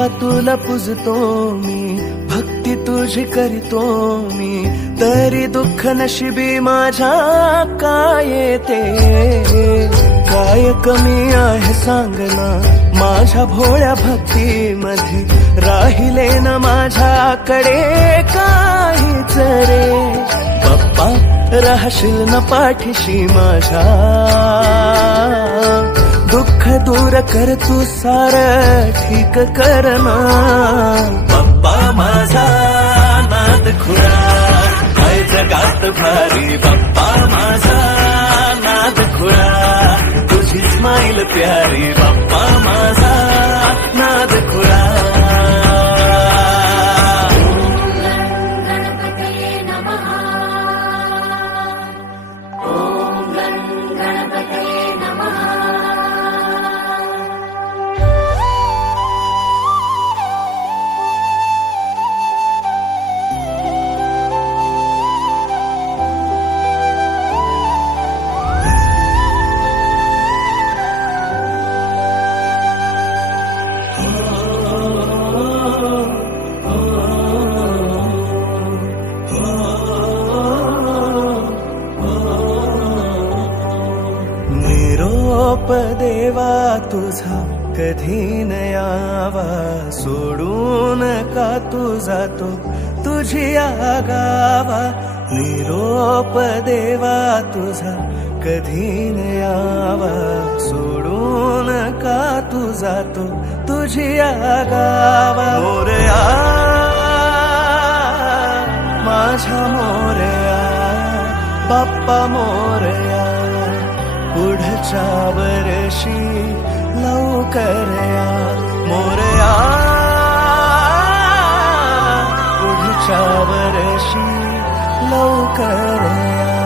देवा तुला पूजतो मी, भक्ती तुझी करीतो मी, तरी दुःख नशिबी माझ्या काय येते? काय कमी आहे सांग ना माझ्या भोळ्या भक्तीमध्ये, राहिले ना माझ्याकडे काहीच रे. बाप्पा राहशील ना पाठीशी माझ्या, दुःख दूर कर तू सार ठीक कर ना. बाप्पा माझा नाद खुळा हाय जगात भारी, बाप्पा माझा नाद खुळा तुझी स्माईल प्यारी, बाप्पा माझा नाद खुळा. निरोप देवा तुझा कधी न यावा, सोडून का तू जातो तुझी आगावा. निरोप देवा तुझा कधी न यावा, सोडून का तू जातो तुझी आगावा. मोरया माझ्या मोरया, बाप्पा मोरया, पुढच्या वर्षी लवकर या. मोरया पुढच्या वर्षी लवकर या.